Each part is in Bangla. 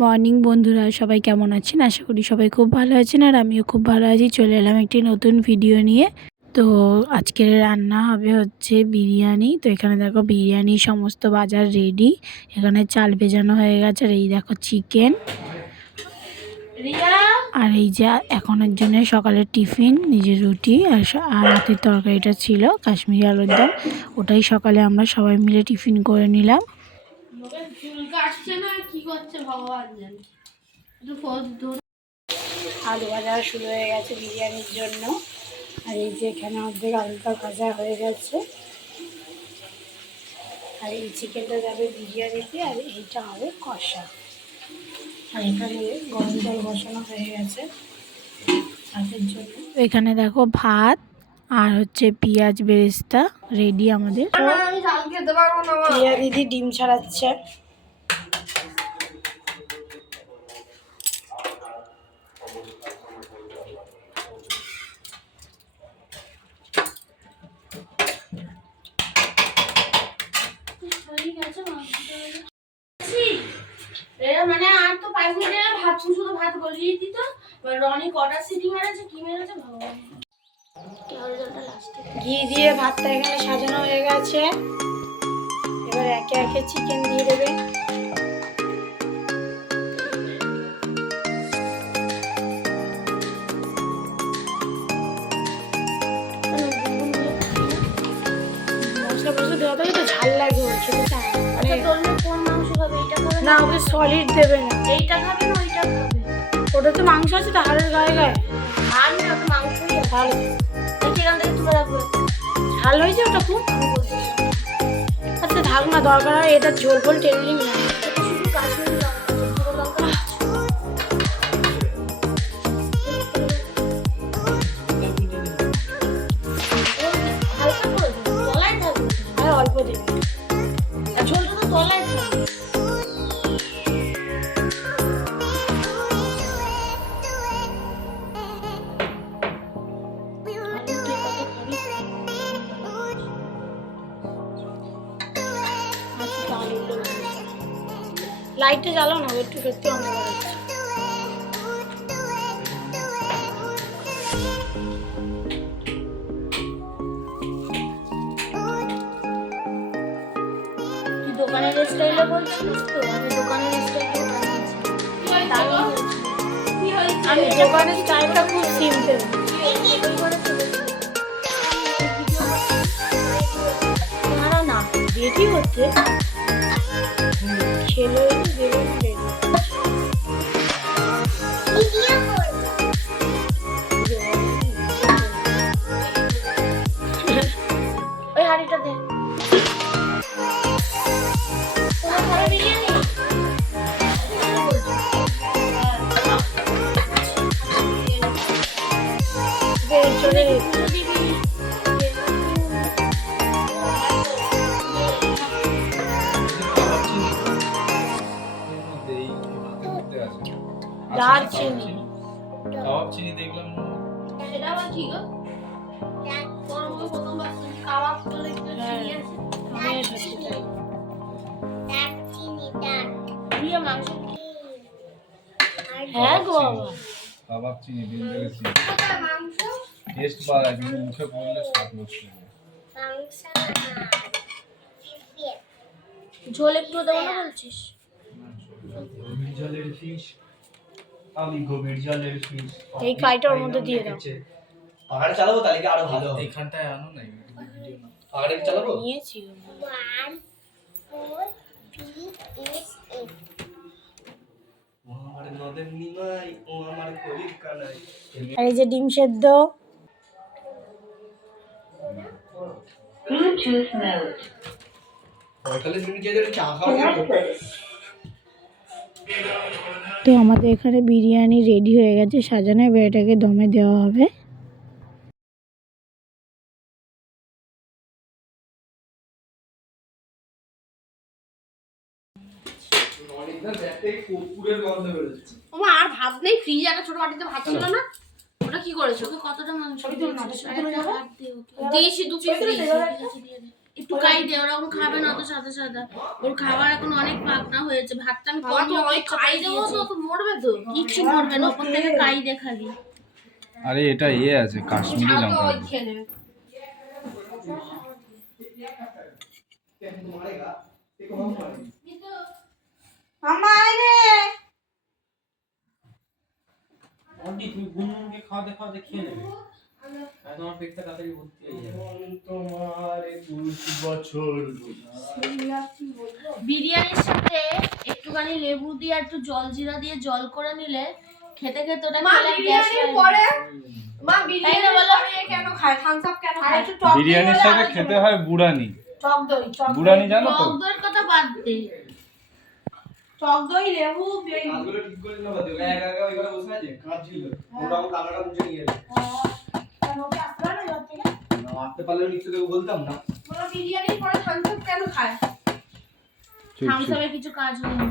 মর্নিং বন্ধুরা, সবাই কেমন আছেন? আশা করি সবাই খুব ভালো আছেন আর আমিও খুব ভালো আছি। চলে এলাম একটি নতুন ভিডিও নিয়ে। তো আজকের রান্না হবে হচ্ছে বিরিয়ানি। তো এখানে দেখো বিরিয়ানির সমস্ত বাজার রেডি। এখানে চাল ভেজানো হয়ে গেছে আর এই দেখো চিকেন। আর এই যে এখনের জন্য সকালের টিফিন, নিজের রুটি আর রাতের তরকারিটা ছিল কাশ্মীরি আলুর দম। ওটাই সকালে আমরা সবাই মিলে টিফিন করে নিলাম। আলু ভাজা শুরু হয়ে গেছে বিরিয়ানির জন্য। আর এই যে এখানে অর্ধেক আলুটা ভাজা হয়ে গেছে। আর এই চিকেনটা যাবে বিরিয়ানিতে আর এইটা হবে কষা। আর এখানে গরম জল বসানো হয়ে গেছে ভাতের জন্য। এখানে দেখো ভাত আর হচ্ছে পেঁয়াজ বেরেস্তা রেডি আমাদের। প্রিয়া দিদি ডিম ছাড়াচ্ছে। মানে আর তো 5 মিনিটের ভাত শুধু ভাত গলিয়ে দিত। রনি কটা সিটি মেরেছে কি মেরেছে ভগবান। ঘি দিয়ে ভাতটা এখানে সাজানো হয়ে গেছে। এবার একে একে চিকেন দিয়ে দেবে। মশলা মশলা দেওয়া থাকে তো ঝাল লাগে, মানে কোন মাংস খাবে? এইটা খাবে না, ওকে সলিড দেবে না। এইটা খাবে না ওইটা খাবে? ওটা তো মাংস আছে তো হাড়ের গায়ে গায়ে। আমি ওটা মাংসই ভালো চিকেন থেকে তুলে রাখবো। ঝাল হয়েছে ওটা খুব। আচ্ছা থাক না, দরকার হয় এটা ঝোল ফোল টেনে না। শুধু কাশ্মীরি লঙ্কা হালকা করে দেবো, তলায় থাকবে। আর অল্প দেবে। আর ঝোলটা তো তলায় থাকবে। লাইটটা জ্বালাও না, একটু সত্যি অন্ধকার হচ্ছে। তুই দোকানের স্টাইলে বলছিস তো? আমি দোকানের স্টাইলে আমি দোকানের স্টাইলটা খুব সিম্পল। না রেডি হচ্ছে, খেলে দেবে না রেডি। ওই হাঁড়িটা দে। তোমার ঘরে বিরিয়ানি? চলে দারচিনি কাবাব চিনি দেখলাম। সেটা আবার কি গো? তোর মুখে প্রথমবার শুনছি কাবাব বলে একটা চিনি আছে। আমিও সত্যি তাই। দিয়ে মাংস হ্যাঁ গো বাবা, কাবাব চিনি ডেঞ্জারাস চিনি। কোথায় মাংস? টেস্ট পাওয়া কিন্তু মুখে পড়লে স্বাদ নষ্ট হয়ে যায়। ঝোল একটু দেবো না বলছিস? গভীর জলের ফিশ, আমি গভীর জলের ফিশ। এই কাইটা ওর মধ্যে দিয়ে দাও। পাহাড়ে চালাবো তাহলে কি আরো ভালো হবে। এইখানটায় আনো না পাহাড়ে চালাবো। নিয়েছি ও আমার নদের নিমাই, ও আমার কলির কানাই। আর এই যে ডিম সেদ্ধ। তাহলে তুমি যে চা খাওয়া যাবে। তো আমাদের এখানে বিরিয়ানি রেডি হয়ে গেছে, সাজানো। এবার এটাকে দমে দেওয়া হবে। ওমা আর ভাত নেই, ফ্রিজে একটা ছোট বাটিতে ভাত ছিল না, ওটা কি করেছো? কতটা মাংস দিয়েছি? 2 পিস দিয়ে দে। একটু খাই দে, ওরকম খাবে না তো সাদা সাদা। ওর খাবার এখন অনেক পাকনা হয়েছে, ভাতটা আমি কম খাই দেবো তো মরবে তো। কিচ্ছু মরবে না, ওপর থেকে খাই দে খালি। আরে এটা আছে কাশ্মীরি লঙ্কা। খেয়ে নেবে। মামা আয় রে। তুমি গুনগুনকে খাওয়াতে খাওয়াতে খেয়ে নেবে, তোমার পেটটা তাড়াতাড়ি ভর্তি হয়ে যাবে। তোমার 20 বছর বিরিয়ানির সাথে একটুখানি লেবু দিয়ে আর একটু জল জিরা দিয়ে জল করে নিলে খেতে খেতে ওটা খেলে গ্যাস পরে। মা বিরিয়ানি বলো কেন খায়, থামস আপ কেন খায়? একটু টক বিরিয়ানির সাথে খেতে হয় বুড়ানি। টক দই, বুড়ানি জানো তো? টক দইয়ের কথা বাদ দে, টক দই লেবু কাজগুলো ঠিক করে নেবা, দেখো একা একা ওইখানে বসে আছে কাজ ছিল, ওটা আমার কামড়া মুছে নিয়ে গেল। ওকে আসবে না এবার থেকে। না আসতে পারলে নিশ্চয়ই তোকে বলতাম না। বলো বিরিয়ানির পরে থামস আপ কেন খায়? থামস আপের কিছু কাজ হয় না,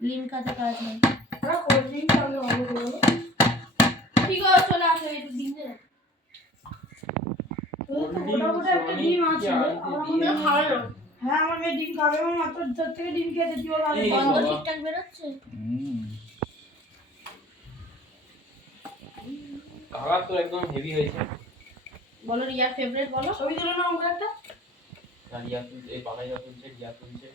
লিমকাতে কাজ হয়। ওরা কোল্ড ড্রিঙ্ক খাবে ভালো। ঠিক আছে চলে আসো একটু দিন দে। মোটামুটি একটা ডিম আছে। তুমি খাবে না, হ্যাঁ আমার মেয়ে ডিম খাবে, আমার মাত্র তোর থেকে ডিম খেতে দিও না। গন্ধ ঠিকঠাক বেরোচ্ছে? কালার তো একদম হেভি হয়েছে। বলো রিয়ার ফেভারিট বলো। ছবি তুলো না আমাকে একটা। রিয়া তুলছে, এই বানাইয়া তুলছে, রিয়া তুলছে।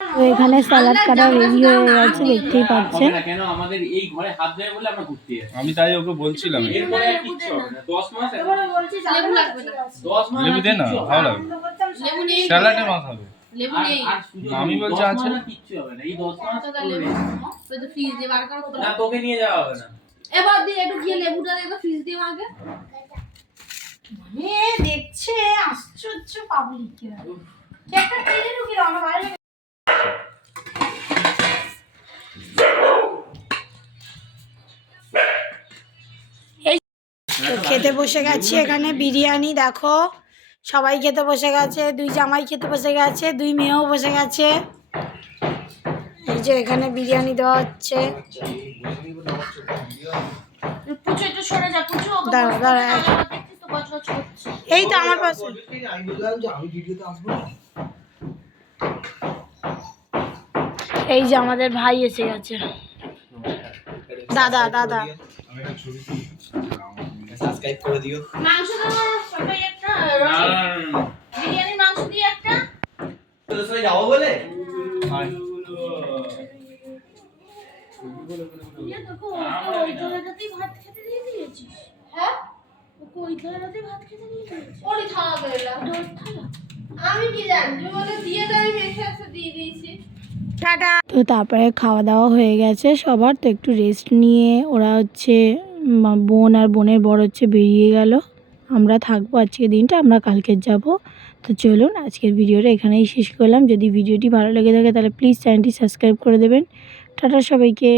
তো এখানে স্যালাড কাটা রেডি হয়ে গেছে, দেখতেই পাচ্ছেন। কেন আমাদের এই ঘরে হাত দেয় বলে আমরা ঘুরতে যাচ্ছি। আমি তাই ওকে বলছিলাম এরপরে আর কিচ্ছু হবে না, 10 মাস এখন। এবারে বলছি লেবু লাগবে না, 10 মাস লেবু দে না, ভালো লাগবে। আনন্দ করতাম লেবু নেই, স্যালাডে মাখাবে। লেবু নেই। আর শুধু আমি বলছি 10 আছে। মাস আর কিচ্ছু হবে না, এই 10 মাস তো তাহলে লেবু ওই তো ফ্রিজ দিয়ে বার করো তো। না তোকে নিয়ে যাওয়া হবে না। এবার দিয়ে একটু গিয়ে লেবুটা দেখো ফ্রিজ দিয়ে আগে। এ দেখছে আশ্চর্য পাবলিক এরা। একটা টেনে ঢুকি দাও না বাইরে। তো খেতে বসে গেছি, এখানে বিরিয়ানি দেখো সবাই খেতে বসে গেছে, দুই জামাই খেতে বসে গেছে, দুই মেয়েও বসে গেছে। এই যে এখানে বিরিয়ানি দেওয়া হচ্ছে। পুচু একটু সরে যা, পুচু ওকে দাঁড়া, দাঁড়া। দেখছিস তো গজগজ করছে। এই তো আমার পাশে। আমি বললাম যে আমি ভিডিওতে আসবো না। এই যে আমাদের ভাই এসে গেছে, দাদা দাদা। আমি একটা ছবি তুলি। সাবস্ক্রাইব করে দিও। মাংস দাও সবাই একটা, বিরিয়ানি মাংস দিয়ে একটা। তোদের সাথে যাবো বলে ইয়ে দেখো ওকে ওই থালাটাতেই ভাত খেতে দিয়ে দিয়েছিস। হ্যাঁ ওকে ওই থালাটাতেই ভাত খেতে দিয়ে দিয়েছিস। ওই থালা বেলা ওর থালা আমি কি জানি, তুমি বলে দিয়ে দাও, আমি মেখে এসে দিয়ে দিয়েছি। তো তারপরে খাওয়া দাওয়া হয়ে গেছে সবার, তো একটু রেস্ট নিয়ে ওরা হচ্ছে বোন আর বোনের বর হচ্ছে বেরিয়ে গেল। আমরা থাকবো আজকের দিনটা, আমরা কালকে যাব। তো চলুন আজকের ভিডিওটা এখানেই শেষ করলাম। যদি ভিডিওটি ভালো লেগে থাকে তাহলে প্লিজ চ্যানেলটি সাবস্ক্রাইব করে দেবেন। টাটা সবাইকে।